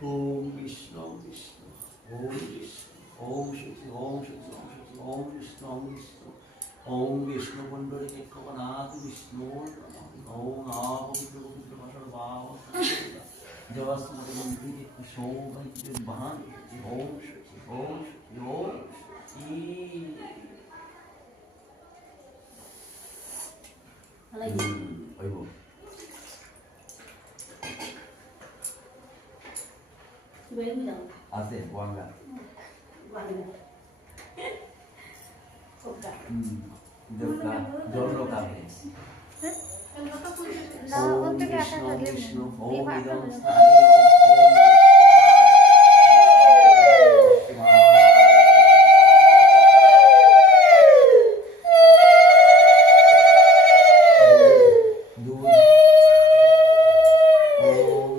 ওম বিষ্ণু বিষ্ণু ওম বিষ্ণু ওম শক্তি ওম শক্তি ওম শক্তি ওম বিষ্ণু ওম বিষ্ণু ওম বিষ্ণু মণ্ডলী চক্রবনাথ বিষ্ণু ওম পবিত্র পবিত্র ভাষণ বাব জবাস্মৃতি মন্দিরে সৌভাগ্য বাহান ওম শক্তি ওম শক্তি ওম শক্তি ওই বল আছে ওয়াঙ্গা দেবতা জল কামে ওম বিষ্ণু বিষ্ণু ওম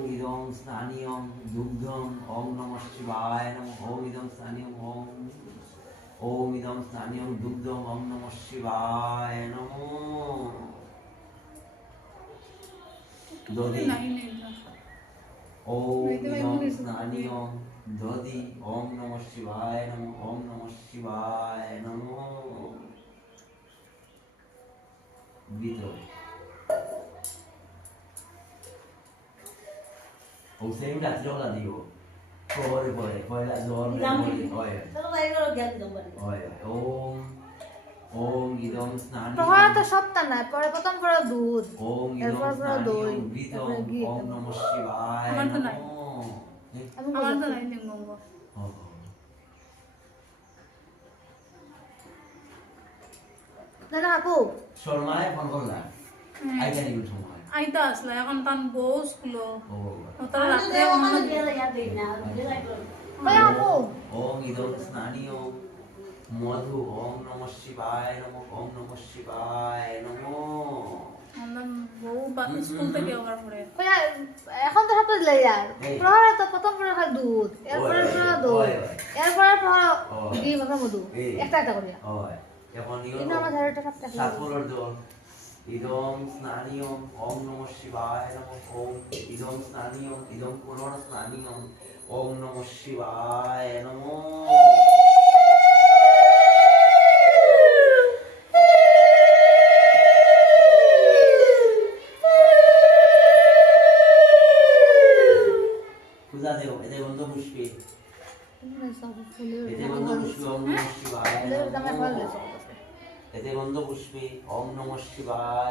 ইদং স্থানীয়ং দুগ্ধং ওম নমঃ শিবায় নমঃ ওম ইদং স্থানীয়ং ওম ইদং স্থানীয়ং দুগ্ধং ওম নমঃ শিবায় নমঃ দধি ওম ইদং স্থানীয়ং দধি ওম নমঃ শিবায় নমঃ ওম নমঃ শিবায় নমঃ ভিতর ও সেম রাত্রিবেলা দিব পরে পরে পয়লা জল হয় হয় ওম ওম ইদং স্নানি প্রহরা তো সপ্তাহ না পরে প্রথম করে দুধ ওম ইদং স্নানি ওম নমঃ শিবায় আমার তো নাই। আমি আমার তো নাই লিঙ্গ দাদা আপু শর্মায় ফোন করলাম আই ক্যান ইউ সময় আইতা আসলে এখন তান বউ স্কুলো ও তারা রাত্রে কই আপু ওম ইদং স্নানি মধু ওম নমঃ শিবায় নমঃ ওম নমঃ শিবায় নমঃ আমরা বউ স্কুল থেকে আবার পরে কই এখন তো সপ্তাহ দিলে যার প্রহরা তো প্রথম করে খায় দুধ এরপরে প্রহরা দই এরপরে প্রহরা ঘি মাখা মধু একটা একটা করে হয় এখন কিন্তু আমার ধারেটা সপ্তাহ সাতপুরের দল ইদং স্নানিয়ং ওম নমঃ শিবায় নমঃ ওম ইদং স্নানিয়ং ইদং পুনর স্নানিয়ং ওম নমঃ শিবায় নমঃ পূজা দেও এতে গন্ধ পুষ্পে এতে গন্ধ পুষ্পে ওম নমঃ শিবায় নমঃ এতে গন্ধ পুষ্পে ওম নমঃ শিবায়